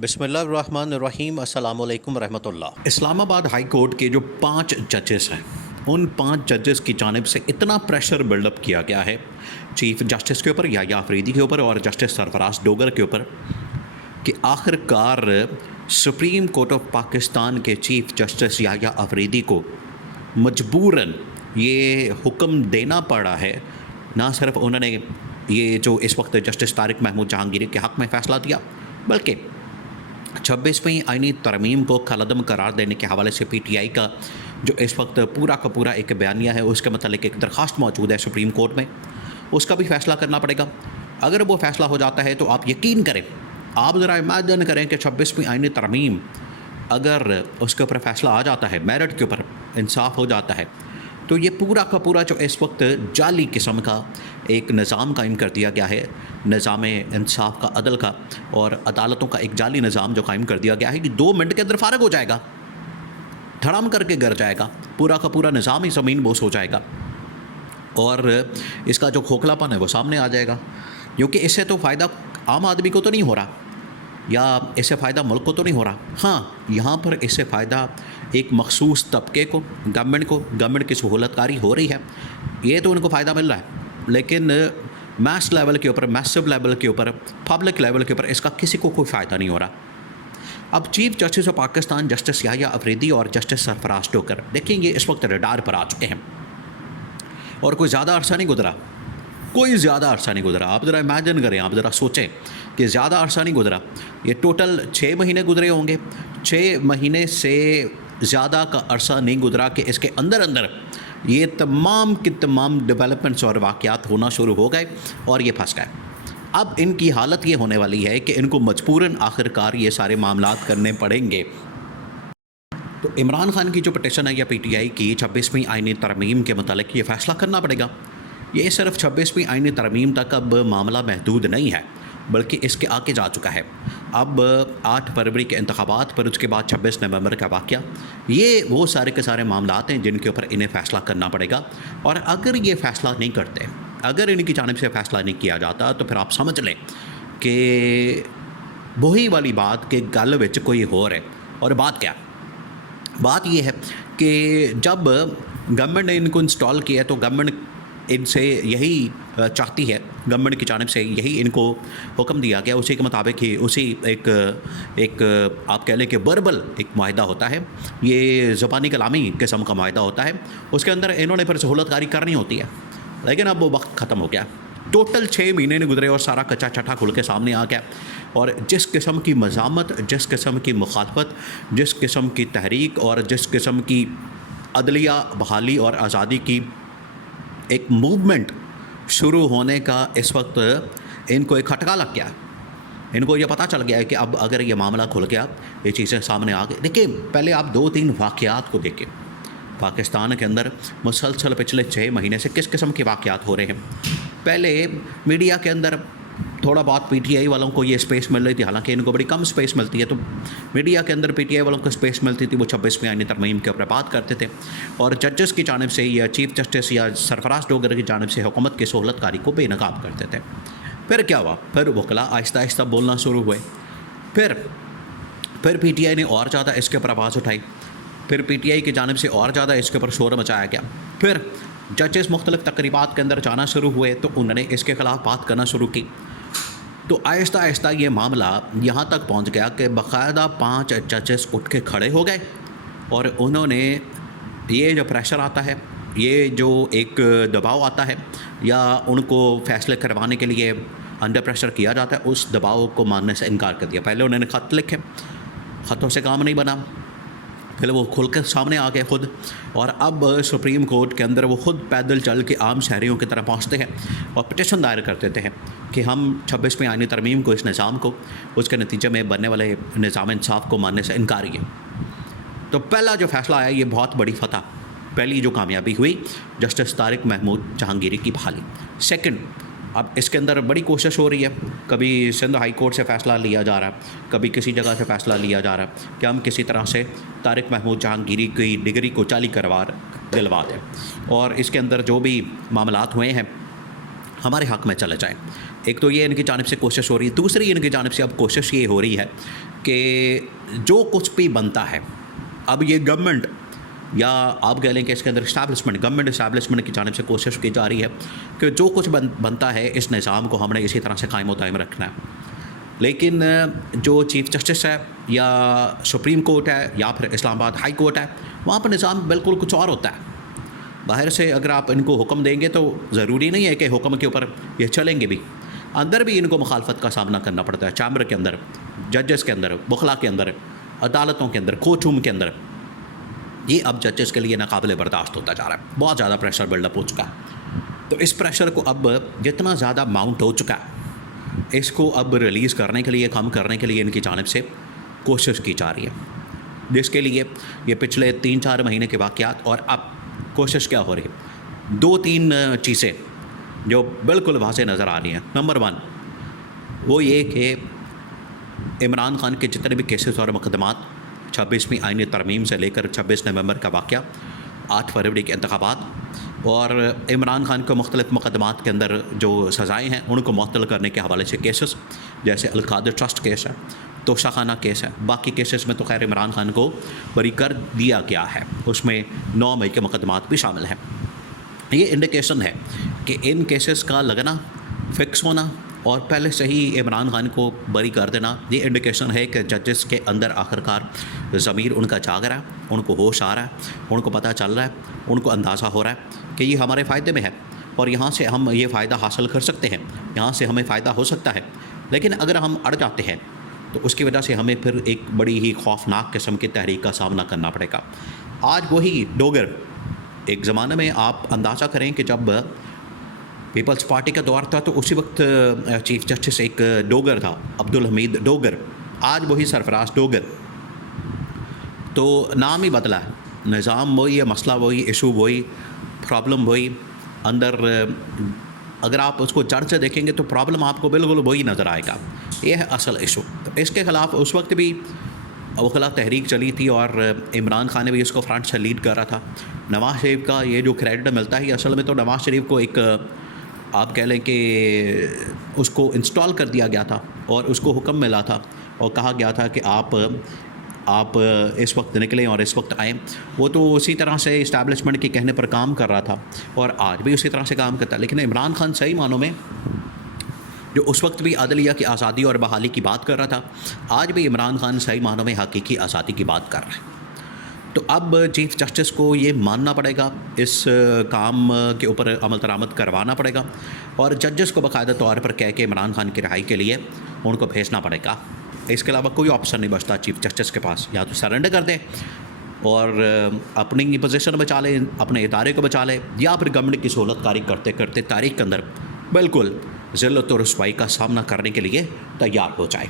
बिस्मिल्लाहिर्रहमानिर्रहीम अस्सलामु अलैकुम रहमतुल्लाह। इस्लामाबाद हाई कोर्ट के जो 5 जजेस हैं, उन 5 जजेस की जानिब से इतना प्रेशर बिल्डअप किया गया है चीफ जस्टिस के ऊपर, याह्या अफरीदी के ऊपर और जस्टिस सरफराज डोगर के ऊपर, कि आखिरकार सुप्रीम कोर्ट ऑफ पाकिस्तान के चीफ जस्टिस याह्या अफरीदी को मजबूरन ये हुक्म देना पड़ा है। ना सिर्फ उन्होंने ये जो इस वक्त जस्टिस तारिक महमूद जहांगीरी के हक़ में फ़ैसला दिया, बल्कि 26वीं आईनी तरमीम को कलअदम करार देने के हवाले से PTI का जो इस वक्त पूरा का पूरा एक बयानिया है, उसके मतलब एक दरख्वास्त मौजूद है सुप्रीम कोर्ट में, उसका भी फ़ैसला करना पड़ेगा। अगर वो फ़ैसला हो जाता है तो आप यकीन करें, आप ज़रा इमेजिन करें कि 26वीं आईनी तरमीम अगर उसके ऊपर फ़ैसला आ जाता है, मेरिट के ऊपर इंसाफ हो जाता है, तो ये पूरा का पूरा जो इस वक्त जाली किस्म का एक निज़ाम कायम कर दिया गया है, निज़ाम इंसाफ का, अदल का और अदालतों का एक जाली निज़ाम जो कायम कर दिया गया है कि 2 मिनट के अंदर फ़ारग हो जाएगा, धड़ाम करके गिर जाएगा, पूरा का पूरा निज़ाम ही ज़मीन बोस हो जाएगा और इसका जो खोखलापन है वो सामने आ जाएगा। क्योंकि इससे तो फ़ायदा आम आदमी को तो नहीं हो रहा, या इससे फ़ायदा मुल्क को तो नहीं हो रहा। हाँ, यहाँ पर इससे फ़ायदा एक मखसूस तबके को, गवर्नमेंट की सहूलतकारी हो रही है, ये तो उनको फ़ायदा मिल रहा है, लेकिन मैस लेवल के ऊपर, मैसिव लेवल के ऊपर, पब्लिक लेवल के ऊपर इसका किसी को कोई फ़ायदा नहीं हो रहा। अब chief justice of Pakistan justice Yahya Afridi और जस्टिस सरफराज डोगर, देखेंगे इस वक्त रडार पर आ चुके हैं और कोई ज़्यादा अरसा नहीं गुजरा, कोई ज़्यादा अरसा नहीं गुजरा। आप ज़रा इमेजिन करें, आप ज़रा सोचें कि ज़्यादा अरसा नहीं गुजरा, ये टोटल 6 महीने गुजरे होंगे। 6 महीने से ज़्यादा का अरसा नहीं गुजरा कि इसके अंदर अंदर ये तमाम के तमाम डेवलपमेंट्स और वाक़यात होना शुरू हो गए और ये फंस गए। अब इनकी हालत ये होने वाली है कि इनको मजबूरन आखिरकार ये सारे मामलात करने पड़ेंगे। तो इमरान खान की जो पटिशन है या PTI की 26वीं आईनी तरमीम के मतलब ये फ़ैसला करना पड़ेगा। ये सिर्फ 26वीं आईनी तरमीम तक अब मामला महदूद नहीं है, बल्कि इसके आगे जा चुका है। अब 8 फरवरी के इंतखाबात पर, उसके बाद 26 नवंबर का वाक़या, ये वो सारे के सारे मामलात हैं जिनके ऊपर इन्हें फ़ैसला करना पड़ेगा। और अगर ये फ़ैसला नहीं करते, अगर इनकी जानिब से फ़ैसला नहीं किया जाता, तो फिर आप समझ लें कि वही वाली बात कि गल विच कोई होर है। और बात क्या, बात ये है कि जब गवर्नमेंट ने इनको इंस्टॉल किया तो गवर्नमेंट इनसे यही चाहती है, गवर्नमेंट की जानिब से यही इनको हुक्म दिया गया, उसी के मुताबिक ही, उसी एक आप कह लें कि वर्बल एक माहिदा होता है, ये ज़बानी कलामी किस्म का माहिदा होता है, उसके अंदर इन्होंने फिर सहूलतकारी करनी होती है। लेकिन अब वो वक्त ख़त्म हो गया, टोटल 6 महीने नहीं गुजरे और सारा कच्चा चट्टा खुल के सामने आ गया। और जिस किस्म की मज़ामत, जिस किस्म की मुखालफत, जिस किस्म की तहरीक और जिस किस्म की अदलिया बहाली और आज़ादी की एक मूवमेंट शुरू होने का इस वक्त इनको एक खटका लग गया। इनको ये पता चल गया है कि अब अगर ये मामला खुल गया, ये चीज़ें सामने आ गई। देखिए, पहले आप 2-3 वाक़यात को देखें। पाकिस्तान के अंदर मुसलसल पिछले 6 महीने से किस किस्म के वाक़यात हो रहे हैं। पहले मीडिया के अंदर थोड़ा बहुत PTI वालों को ये स्पेस मिल रही थी, हालांकि इनको बड़ी कम स्पेस मिलती है, तो मीडिया के अंदर PTI वालों को स्पेस मिलती थी, वो 26वीं आईनी तरमीम के ऊपर बात करते थे और जजेस की जानिब से या चीफ जस्टिस या सरफराज डोगर की जानिब से हुकूमत की सहूलतकारी को बेनकाब करते थे। फिर क्या हुआ, फिर वकला आहिस्ता आहिस्ता बोलना शुरू हुए, फिर PTI ने और ज़्यादा इसके ऊपर आवाज़ उठाई, फिर PTI की जानिब से और ज़्यादा इसके ऊपर शोर मचाया गया, फिर जजेस मुख्तलिफ़ तकरीबात के अंदर जाना शुरू हुए तो उन्होंने इसके ख़िलाफ़ बात करना शुरू की। तो आहिस्ता आहिस्ता ये मामला यहाँ तक पहुँच गया कि बाकायदा 5 जजेस उठ के खड़े हो गए और उन्होंने ये जो प्रेशर आता है, ये जो एक दबाव आता है या उनको फ़ैसले करवाने के लिए अंडर प्रेशर किया जाता है, उस दबाव को मानने से इनकार कर दिया। पहले उन्होंने ख़त लिखे, ख़तों से काम नहीं बना, फिर वो खुल कर सामने आ गए खुद, और अब सुप्रीम कोर्ट के अंदर वो खुद पैदल चल के आम शहरियों की तरह पहुंचते हैं और पिटीशन दायर कर देते हैं कि हम 26वीं आईनी तरमीम को, इस निज़ाम को, उसके नतीजे में बनने वाले निज़ाम इंसाफ को मानने से इनकारी है। तो पहला जो फ़ैसला आया, ये बहुत बड़ी फ़तह, पहली जो कामयाबी हुई, जस्टिस तारिक महमूद जहांगीरी की बहाली। सेकंड, अब इसके अंदर बड़ी कोशिश हो रही है, कभी सिंध हाई कोर्ट से फ़ैसला लिया जा रहा है, कभी किसी जगह से फ़ैसला लिया जा रहा है कि हम किसी तरह से तारिक महमूद जहांगीरी की डिग्री को जाली दिलवा दें और इसके अंदर जो भी मामलात हुए हैं हमारे हक़ में चले जाएँ। एक तो ये इनकी जानिब से कोशिश हो रही है, दूसरी इनकी जानिब से अब कोशिश ये हो रही है कि जो कुछ भी बनता है, अब ये गवर्नमेंट या आप कह लें कि इसके अंदर इस्टेब्लिशमेंट, गवर्नमेंट इस्टेब्लिशमेंट की जानिब से कोशिश की जा रही है कि जो कुछ बनता है इस निज़ाम को हमने इसी तरह से कायम दायम रखना है। लेकिन जो चीफ़ जस्टिस है या सुप्रीम कोर्ट है या फिर इस्लामाबाद हाई कोर्ट है, वहाँ पर निज़ाम बिल्कुल कुछ और होता है। बाहर से अगर आप इनको हुक्म देंगे तो ज़रूरी नहीं है कि हुक्म के ऊपर ये चलेंगे भी, अंदर भी इनको मुखालफत का सामना करना पड़ता है, चैम्बर के अंदर, जजेस के अंदर, वकला के अंदर, अदालतों के अंदर, कोर्ट रूम के अंदर। ये अब जजेस के लिए नाकाबिले बर्दाश्त होता जा रहा है, बहुत ज़्यादा प्रेशर बिल्डअप हो चुका है। तो इस प्रेशर को अब जितना ज़्यादा माउंट हो चुका है, इसको अब रिलीज़ करने के लिए, कम करने के लिए इनकी जानिब से कोशिश की जा रही है, जिसके लिए ये पिछले 3-4 महीने के वाक़यात और अब कोशिश क्या हो रही है, 2-3 चीज़ें जो बिल्कुल वाज़ेह नज़र आ रही हैं। नंबर 1 वो ये कि इमरान खान के जितने भी केसेस और मुकदमात 26वीं आईनी तरमीम से लेकर 26 नवंबर का वाक़या, 8 फरवरी के इंतखाबात और इमरान खान को मुख्तलिफ़ मुकदमात के अंदर जो सज़ाएँ हैं उनको मुअत्तल करने के हवाले से केसेस, जैसे अलकादर ट्रस्ट केस है, तोशाखाना केस है, बाकी केसेस में तो खैर इमरान खान को बरी कर दिया गया है, उसमें 9 मई के मुकदमात भी शामिल हैं। ये इंडिकेशन है कि इन केसेस का लगना, फिक्स होना और पहले से ही इमरान खान को बरी कर देना, ये इंडिकेशन है कि जजेस के अंदर आखिरकार ज़मीर उनका जाग रहा है, उनको होश आ रहा है, उनको पता चल रहा है, उनको अंदाज़ा हो रहा है कि ये हमारे फ़ायदे में है और यहाँ से हम ये फ़ायदा हासिल कर सकते हैं, यहाँ से हमें फ़ायदा हो सकता है। लेकिन अगर हम अड़ जाते हैं तो उसकी वजह से हमें फिर एक बड़ी ही खौफनाक किस्म की तहरीक का सामना करना पड़ेगा। आज वही डोगर, एक ज़माने में आप अंदाज़ा करें कि जब पीपल्स पार्टी का दौर था तो उसी वक्त चीफ़ जस्टिस एक डोगर था, अब्दुल हमीद डोगर, आज वही सरफराज डोगर। तो नाम ही बदला है, निज़ाम वही है, मसला वही, इशू वही, प्रॉब्लम वही। अंदर अगर आप उसको जड़ से देखेंगे तो प्रॉब्लम आपको बिल्कुल वही नज़र आएगा, ये है असल इशू। तो इसके ख़िलाफ़ उस वक्त भी वकला तहरीक चली थी और इमरान खान ने भी इसको फ्रंट से लीड करा था। नवाज़ शरीफ का ये जो क्रेडिट मिलता है, असल में तो नवाज़ शरीफ को एक आप कह लें कि उसको इंस्टॉल कर दिया गया था और उसको हुक्म मिला था और कहा गया था कि आप इस वक्त निकलें और इस वक्त आएँ। वो तो उसी तरह से इस्टेब्लिशमेंट के कहने पर काम कर रहा था और आज भी उसी तरह से काम करता है। लेकिन इमरान खान सही मानों में जो उस वक्त भी अदलिया की आज़ादी और बहाली की बात कर रहा था, आज भी इमरान खान सही मानों में हकीकी आज़ादी की बात कर रहा है। तो अब चीफ़ जस्टिस को ये मानना पड़ेगा, इस काम के ऊपर अमल दरामद करवाना पड़ेगा और जजेस को बाकायदा तौर पर कह के इमरान खान की रिहाई के लिए उनको भेजना पड़ेगा। इसके अलावा कोई ऑप्शन नहीं बचता चीफ़ जस्टिस के पास, या तो सरेंडर कर दें और अपनी पोजीशन बचा लें, अपने इदारे को बचा लें, या फिर गवर्नमेंट की सहूलतकारी करते करते तारीख के अंदर बिल्कुल ज़िल्लत और रुसवाई का सामना करने के लिए तैयार हो जाए।